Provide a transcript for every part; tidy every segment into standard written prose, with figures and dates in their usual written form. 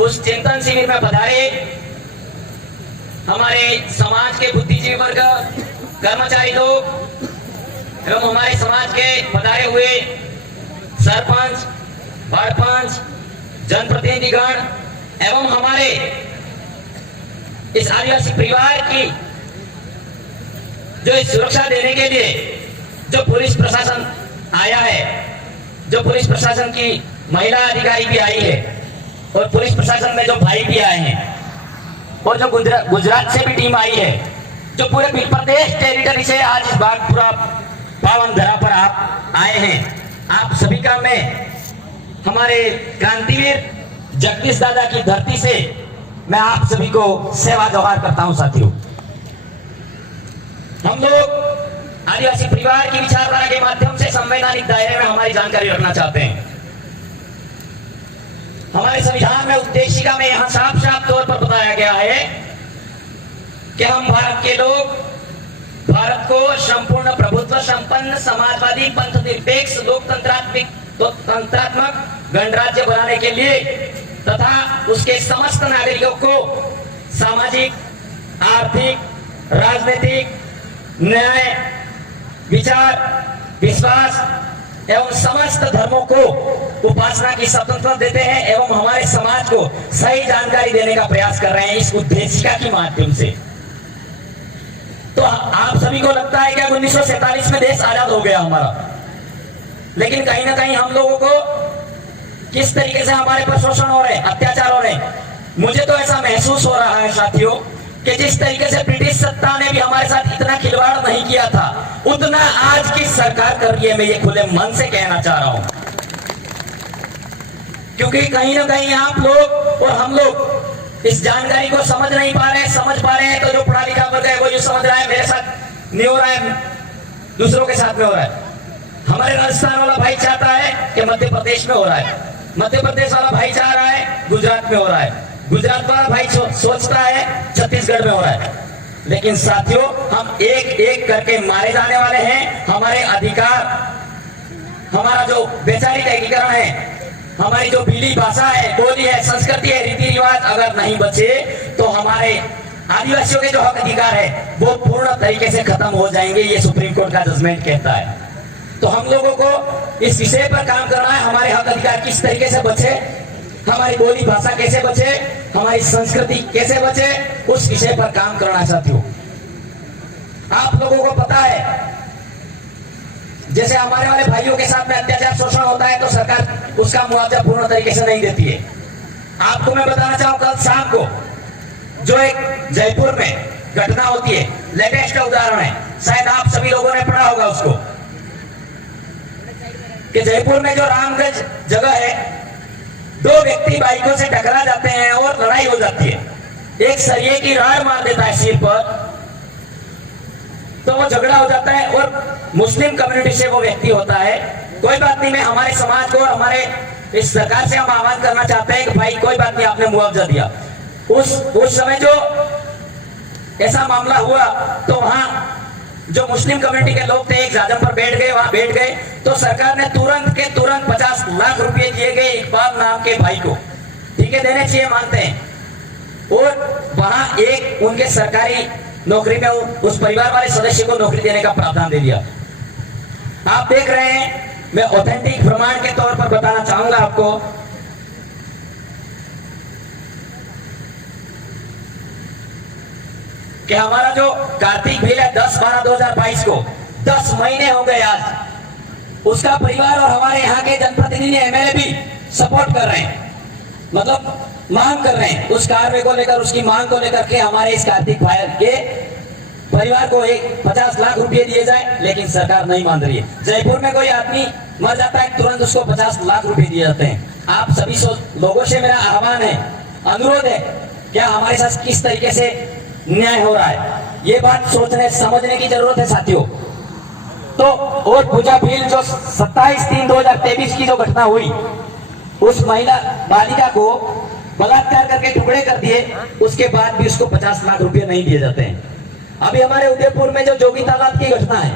उस चिंतन शिविर में पधारे हमारे समाज के बुद्धिजीवी वर्ग, कर्मचारी लोग एवं हमारे समाज के पधारे हुए सरपंच, वार्ड पंच, जनप्रतिनिधिगण एवं हमारे इस आदिवासी परिवार की जो इस सुरक्षा देने के लिए जो पुलिस प्रशासन आया है, जो पुलिस प्रशासन की महिला अधिकारी भी आई है और पुलिस प्रशासन में जो भाई भी आए हैं और जो गुजरात से भी टीम आई है, जो पूरे प्रदेश टेरिटरी से आज इस बागपुरा पावन धरा पर आप आए हैं, आप सभी का मैं हमारे क्रांतिवीर जगदीश दादा की धरती से मैं आप सभी को सेवा जोहार करता हूं। साथियों, हम लोग आदिवासी परिवार की विचारधारा के माध्यम से संवैधानिक दायरे में हमारी जानकारी रखना चाहते हैं। हमारे संविधान में उद्देशिका में यहां साफ साफ तौर पर बताया गया है कि हम भारत के लोग भारत को संपूर्ण प्रभुत्व संपन्न समाजवादी पंथ निरपेक्ष लोकतंत्रात्मक गणराज्य बनाने के लिए तथा उसके समस्त नागरिकों को सामाजिक, आर्थिक, राजनीतिक, न्याय, विचार, विश्वास एवं समस्त धर्मों को उपासना की स्वतंत्रता देते हैं एवं हमारे समाज को सही जानकारी देने का प्रयास कर रहे हैं इस उद्देशिका के माध्यम से। तो आप सभी को लगता है कि 1947 में देश आजाद हो गया हमारा, लेकिन कहीं ना कहीं हम लोगों को किस तरीके से हमारे पर शोषण हो रहे हैं, अत्याचार हो रहे हैं। मुझे तो ऐसा महसूस हो रहा है साथियों कि जिस तरीके से ब्रिटिश सत्ता ने भी हमारे साथ इतना खिलवाड़ नहीं किया था, उतना आज की सरकार कर रही है। मैं ये खुले मन से कहना चाह रहा हूं, क्योंकि कहीं ना कहीं आप लोग और हम लोग इस जानकारी को समझ नहीं पा रहे। समझ पा रहे हैं तो जो पढ़ा लिखा वर्ग है वो जो समझ रहा है मेरे साथ नहीं हो रहा है, दूसरों के साथ में हो रहा है। हमारे राजस्थान वाला भाई चाहता है कि मध्य प्रदेश में हो रहा है, मध्य प्रदेश वाला भाई चाह रहा है गुजरात में हो रहा है, गुजरात वाला भाई सोचता है छत्तीसगढ़ में हो रहा है। लेकिन साथियों, हम एक एक करके मारे जाने वाले हैं। हमारे अधिकार, हमारा जो वैचारिक एकीकरण है, हमारी जो पीली भाषा है, बोली है, संस्कृति है, रीति रिवाज अगर नहीं बचे तो हमारे आदिवासियों के जो हक अधिकार है वो पूर्ण तरीके से खत्म हो जाएंगे। ये सुप्रीम कोर्ट का जजमेंट कहता है। तो हम लोगों को इस विषय पर काम करना है। हमारे हक अधिकार किस तरीके से बचे, हमारी बोली भाषा कैसे बचे, हमारी संस्कृति कैसे बचे, उस विषय पर काम करना। साथियों, आप लोगों को पता है जैसे हमारे वाले भाइयों के साथ में अत्याचार शोषण होता है तो सरकार उसका मुआवजा पूर्ण तरीके से नहीं देती है। आपको मैं बताना चाहूं, कल शाम को जो एक जयपुर में घटना होती है, लेटेस्ट उदाहरण है, शायद आप सभी लोगों ने पढ़ा होगा उसको, कि जयपुर में जो रामगंज जगह है, दो व्यक्ति बाइकों से टकरा जाते हैं और लड़ाई हो जाती है। एक सरिये की राड मार देता है सिर पर, तो वो झगड़ा हो जाता है और मुस्लिम कम्युनिटी से वो व्यक्ति होता है। कोई बात नहीं, मैं हमारे समाज को और हमारे इस सरकार से हम आह्वान करना चाहते हैं कि भाई कोई बात नहीं, आपने मुआवजा दिया। उस समय जो ऐसा मामला हुआ तो वहां जो मुस्लिम कम्युनिटी के लोग थे एक जाजम पर बैठ गए, वहां बैठ गए तो सरकार ने तुरंत के तुरंत 50 लाख रुपए दिए गए इकबाल नाम के भाई को। ठीक है, देने चाहिए, मानते हैं। और वहां एक उनके सरकारी नौकरी में उस परिवार वाले सदस्य को नौकरी देने का प्रावधान दे दिया। आप देख रहे हैं, मैं ऑथेंटिक प्रमाण के तौर पर बताना चाहूंगा आपको कि हमारा जो कार्तिक बिल है 10/12/2022 को 10 महीने हो गए आज, उसका परिवार और हमारे यहाँ के जनप्रतिनिधि एमएलए भी सपोर्ट कर रहे हैं, मतलब मांग कर रहे हैं उस कार्य को लेकर, उसकी मांग को लेकर के हमारे इस कार्तिक भाई के परिवार को एक 50 लाख रुपए दिए जाए, लेकिन सरकार नहीं मान रही है। जयपुर में कोई आदमी मर जाता है तुरंत उसको 50 लाख रुपए दिए जाते हैं। आप सभी लोगों से मेरा आह्वान है, अनुरोध है, क्या हमारे साथ किस तरीके से न्याय हो रहा है, ये बात सोचने समझने की जरूरत है साथियों। तो और पूजा भील जो 27/3/2023 की जो घटना हुई, उस महिला बालिका को बलात्कार करके टुकड़े कर दिए, उसके बाद भी उसको 50 लाख रुपए नहीं दिए जाते हैं। अभी हमारे उदयपुर में जो जोगी तालाब की घटना है,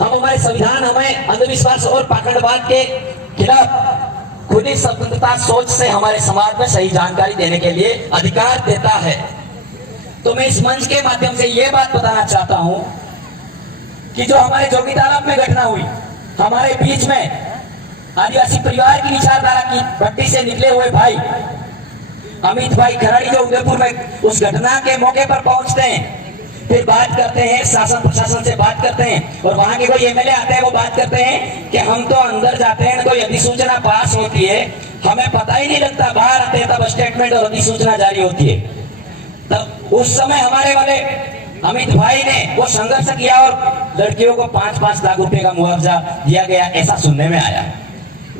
हम हमारे संविधान हमें अंधविश्वास और पाखंडवाद के खिलाफ खुली स्वतंत्रता सोच से हमारे समाज में सही जानकारी देने के लिए अधिकार देता है। तो मैं इस मंच के माध्यम से ये बात बताना चाहता हूं कि जो हमारे जोगी तालाब में घटना हुई, हमारे बीच में आदिवासी परिवार की विचारधारा की भट्टी से निकले हुए भाई अमित भाई खराड़ी जो उदयपुर में उस घटना के मौके पर पहुंचते हैं, फिर बात करते हैं, शासन प्रशासन से बात करते हैं, और वहां के कोई एमएलए आते हैं, वो बात करते हैं कि हम तो अंदर जाते हैं, कोई अधिसूचना पास होती है, हमें पता ही नहीं लगता, बाहर आते हैं तब स्टेटमेंट और अधिसूचना जारी होती है। तब उस समय हमारे वाले अमित भाई ने वो संघर्ष किया और लड़कियों को 5-5 लाख रुपए का मुआवजा दिया गया, ऐसा सुनने में आया।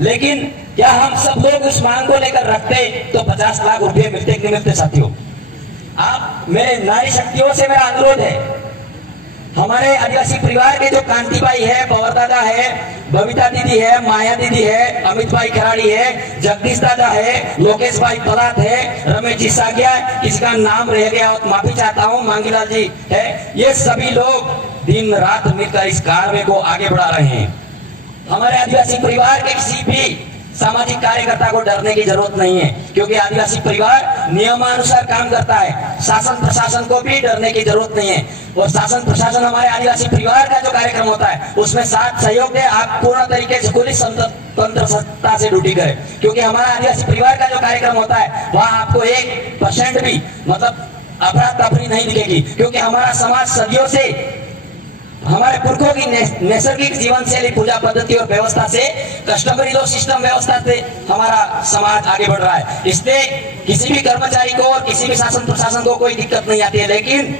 लेकिन क्या हम सब लोग उस मांग को लेकर रखते तो 50 लाख रुपए मिलते कि नहीं मिलते? साथियों, आप मेरे नारी शक्तियों से मेरा अनुरोध है, हमारे आदिवासी परिवार के जो कांति भाई है, पवर दादा है, बबीता दीदी है, माया दीदी है, अमित भाई खराड़ी है, जगदीश दादा है, लोकेश भाई पलात है, रमेश जी सागिया, किसी का नाम रह गया और माफी चाहता हूँ, मांगीलाल जी है, ये सभी लोग दिन रात मिलकर इस कार्य को आगे बढ़ा रहे हैं। हमारे आदिवासी परिवार के किसी भी सामाजिक कार्यकर्ता को डरने की जरूरत नहीं है, क्योंकि आदिवासी परिवार नियमानुसार काम करता है। शासन प्रशासन को भी डरने की जरूरत नहीं है, और शासन प्रशासन हमारे आदिवासी परिवार का जो कार्यक्रम होता है उसमें साथ सहयोग दे। आप पूर्ण तरीके से खुली स्वतंत्रता से ड्यूटी करें, क्योंकि हमारा आदिवासी परिवार का जो कार्यक्रम होता है वहाँ आपको 1% भी मतलब अफरा तफरी नहीं दिखेगी, क्योंकि हमारा समाज सदियों से हमारे पुरखों की नैसर्गिक जीवन शैली, पूजा पद्धति और व्यवस्था से, कस्टमरी लॉ सिस्टम व्यवस्था से हमारा समाज आगे बढ़ रहा है। इसलिए किसी भी कर्मचारी को और किसी भी शासन प्रशासन को कोई दिक्कत नहीं आती है। लेकिन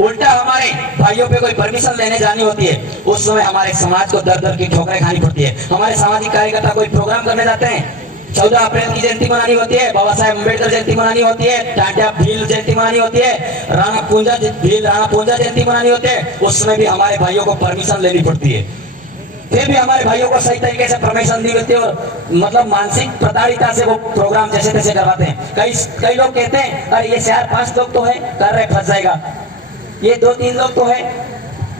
उल्टा हमारे भाइयों पे कोई परमिशन लेने जानी होती है, उस समय हमारे समाज को दर दर की ठोकरें खानी पड़ती है। हमारे सामाजिक कार्यकर्ता कोई प्रोग्राम करने जाते हैं, 14 अप्रैल की जयंती मनानी होती है, बाबा साहेब अम्बेडकर जयंती मनानी होती है, टाटा भील जयंती मनानी होती है, राणा पूंजा जयंती मनानी होती है, उस समय भी हमारे भाइयों को परमिशन लेनी पड़ती है। फिर भी हमारे भाइयों को सही तरीके से परमिशन दी होती है, और मतलब मानसिक प्रताड़िता से वो प्रोग्राम जैसे तैसे करवाते हैं। कई लोग कहते हैं अरे ये 4-5 लोग तो है कर रहे, फंस जाएगा, ये 2-3 लोग तो है।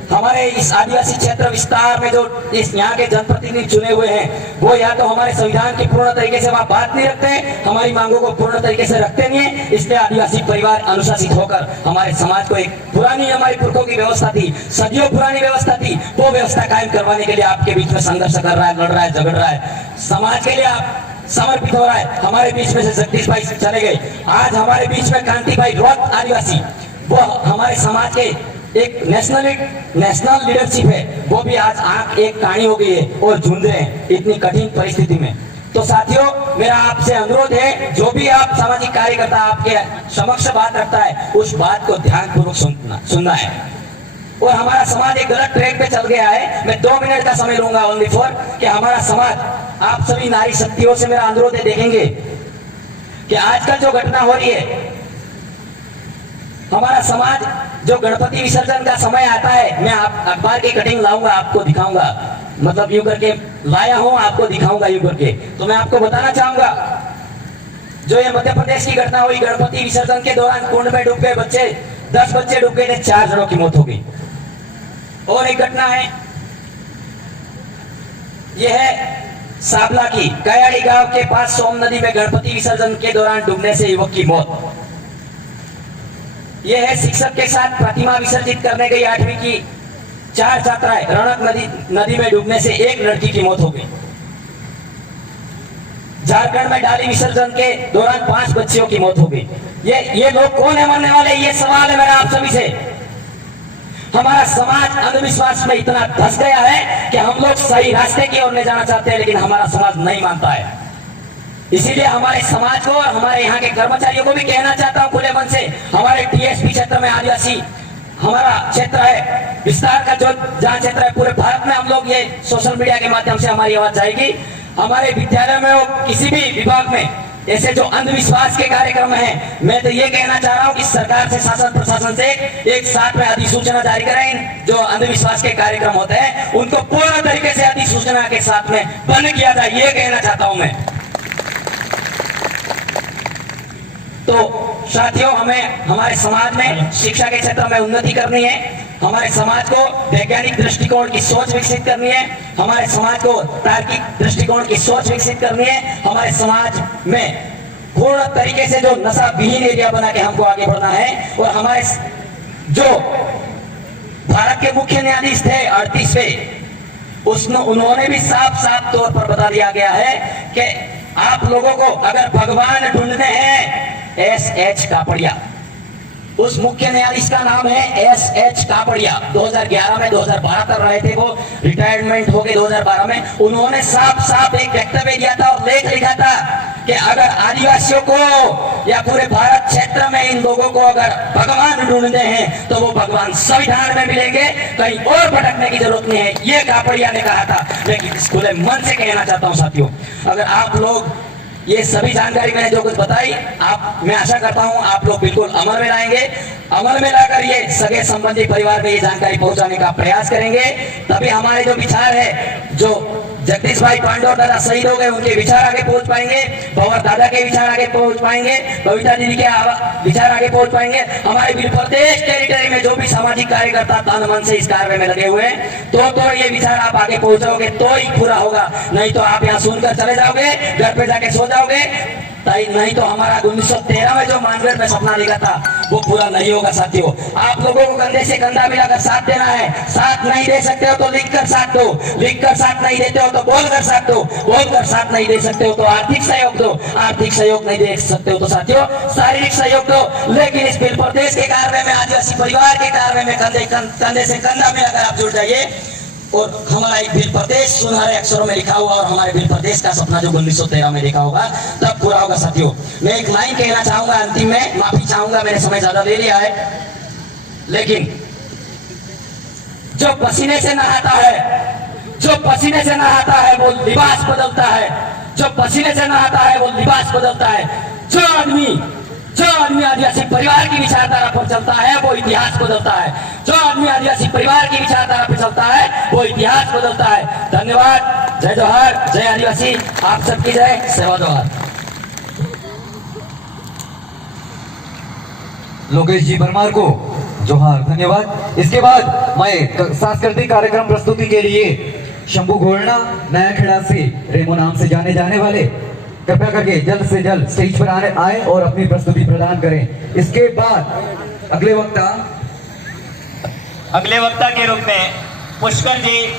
हमारे इस आदिवासी क्षेत्र विस्तार में जो इस यहाँ के जनप्रतिनिधि चुने हुए हैं, वो या तो हमारे संविधान की पूर्ण तरीके से वहाँ बात नहीं रखते हैं, हमारी मांगों को पूर्ण तरीके से रखते नहीं है। इसलिए आदिवासी परिवार अनुशासित होकर हमारे समाज को एक पुरानी, हमारी पुरखों की व्यवस्था थी, सदियों पुरानी व्यवस्था थी, वो व्यवस्था कायम करवाने के लिए आपके बीच में संघर्ष कर रहा है, लड़ रहा है, झगड़ रहा है, समाज के लिए आप समर्पित हो रहा है। हमारे बीच में से जगदीश भाई चले गए, आज हमारे बीच में कांति भाई रोहत आदिवासी, वो हमारे समाज के एक नेशनल लीडरशिप है, वो भी आज आंख एक कानी हो गई है और झुंड रहे हैं इतनी कठिन परिस्थिति में। तो साथियों, मेरा आपसे अनुरोध है, जो भी आप सामाजिक कार्यकर्ता आपके समक्ष बात रखता है, उस बात को ध्यानपूर्वक सुनना है। और हमारा समाज एक गलत ट्रैक पे चल गया है। मैं 2 मिनट का समय लूंगा ओनली फॉर कि हमारा समाज, आप सभी नारी शक्तियों से मेरा अनुरोध है, देखेंगे कि आजकल जो घटना हो रही है, हमारा समाज जो गणपति विसर्जन का समय आता है, मैं अखबार की कटिंग लाऊंगा, आपको दिखाऊंगा, मतलब यूं करके लाया हूं, आपको दिखाऊंगा यूं करके। तो मैं आपको बताना चाहूंगा, जो ये मध्य प्रदेश की घटना हुई, गणपति विसर्जन के दौरान कुंड में डूब गए बच्चे, 10 बच्चे डूब गए थे, 4 जनों की मौत हो गई। और एक घटना है, यह है साबला की कयाड़ी गांव के पास सोम नदी में गणपति विसर्जन के दौरान डूबने से युवक की मौत। यह है शिक्षक के साथ प्रतिमा विसर्जित करने गई 8वीं की 4 छात्राएं, रणक नदी में डूबने से 1 लड़की की मौत हो गई। झारखंड में डाली विसर्जन के दौरान 5 बच्चियों की मौत हो गई। ये लोग कौन है मरने वाले? ये सवाल है मेरा आप सभी से। हमारा समाज अंधविश्वास में इतना धंस गया है कि हम लोग सही रास्ते की ओर ले जाना चाहते हैं, लेकिन हमारा समाज नहीं मानता है। इसीलिए हमारे समाज को और हमारे यहाँ के कर्मचारियों को भी कहना चाहता हूँ खुले मन से, हमारे टीएसपी क्षेत्र में आदिवासी हमारा क्षेत्र है, विस्तार का जो जहाँ क्षेत्र है, पूरे भारत में हम लोग ये सोशल मीडिया के माध्यम से हमारी आवाज जाएगी। हमारे विद्यालय में और किसी भी विभाग में ऐसे जो अंधविश्वास के कार्यक्रम हैं, मैं तो ये कहना चाह रहा हूँ कि सरकार से, शासन प्रशासन से एक साथ में अधिसूचना जारी करें। जो अंधविश्वास के कार्यक्रम होते हैं उनको पूर्ण तरीके से अधिसूचना के साथ में बंद किया जाए, ये कहना चाहता हूं मैं। तो साथियों, हमें हमारे समाज में शिक्षा के क्षेत्र में उन्नति करनी है। हमारे समाज को वैज्ञानिक दृष्टिकोण की सोच विकसित करनी है, हमारे समाज को तार्किक दृष्टिकोण की सोच विकसित करनी है, हमारे समाज में पूर्ण तरीके से जो नशा विहीन एरिया बना के हमको आगे बढ़ना है। और हमारे जो भारत के मुख्य न्यायाधीश थे 38वें, उन्होंने भी साफ साफ तौर पर बता दिया गया है कि आप लोगों को अगर भगवान ढूंढने हैं, S.H. कापड़िया, उस मुख्य न्यायाधीश का नाम है S.H. कापड़िया। 2011 में 2012 तक रहे थे वो, रिटायरमेंट हो गए 2012 में। उन्होंने साफ साफ एक वक्तव्य दिया था और लेख लिखा था कि अगर आदिवासियों को या पूरे भारत क्षेत्र में इन लोगों को अगर भगवान ढूंढते हैं तो वो भगवान संविधान में मिलेंगे, कहीं और भटकने की जरूरत नहीं है, ये कापड़िया ने कहा था। लेकिन खुले मन से कहना चाहता हूं साथियों, अगर आप लोग ये सभी जानकारी मैंने जो कुछ बताई, मैं आशा करता हूं आप लोग बिल्कुल अमल में लाएंगे, अमल में लाकर ये सगे संबंधी परिवार में ये जानकारी पहुंचाने का प्रयास करेंगे। तभी हमारे जो विचार है, जो जगदीश भाई पांडव दादा शहीद हो गए, उनके विचार आगे पहुंच पाएंगे, भंवर दादा के विचार आगे पहुंच पाएंगे, बबीता दीदी के विचार आगे पहुंच पाएंगे। हमारे भी प्रदेश टेरिटरी में जो भी सामाजिक कार्यकर्ता तन मन से इस कार्य में लगे हुए हैं, तो ये विचार आप आगे पहुंचाओगे तो ही पूरा होगा, नहीं तो आप यहाँ सुनकर चले जाओगे, घर पे जाके सो जाओगे। नहीं तो हमारा 1913 में जो मानगढ़ में सपना लिखा था वो पूरा नहीं होगा साथियों। आप लोगों को कंधे से कंधा मिलाकर साथ देना है। साथ नहीं दे सकते हो तो लिखकर साथ दो, लिखकर साथ नहीं देते हो तो बोलकर साथ दो, बोलकर साथ नहीं दे सकते हो तो आर्थिक सहयोग दो, आर्थिक सहयोग नहीं दे सकते हो तो साथियों शारीरिक सहयोग दो। लेकिन इस बिल प्रदेश के कार्य में, आदिवासी परिवार के कार्य में कंधे से कंधा मिलाकर आप जुड़ जाइए और हमारा एक बिल प्रदेश सुनहरे अक्षरों में लिखा हुआ और हमारे बिल प्रदेश का सपना जो 1913 में देखा होगा तब पूरा होगा साथियों। मैं एक लाइन कहना चाहूंगा अंतिम में, माफी चाहूंगा मैंने समय ज्यादा ले लिया है, लेकिन जो पसीने से नहाता है, जो पसीने से नहाता है वो लिबास बदलता है, जो पसीने से नहाता है वो लिबास बदलता है। जो आदमी आदिवासी परिवार की विचारधारा पर चलता है वो इतिहास बदलता है, जो आदमी आदिवासी परिवार की विचारधारा पर चलता है वो इतिहास बदलता है। धन्यवाद, जय जोहार, जय आदिवासी, आप सबकी जय, सेवा जोहार। लोकेश जी परमार को जोहार, धन्यवाद। इसके बाद मैं सांस्कृतिक कार्यक्रम प्रस्तुति के लिए शंभू घोलना नया खेड़ा से रेमो नाम से जाने जाने वाले कृपया करके जल्द से जल्द स्टेज पर आए और अपनी प्रस्तुति प्रदान करें। इसके बाद अगले वक्ता के रूप में पुष्कर जी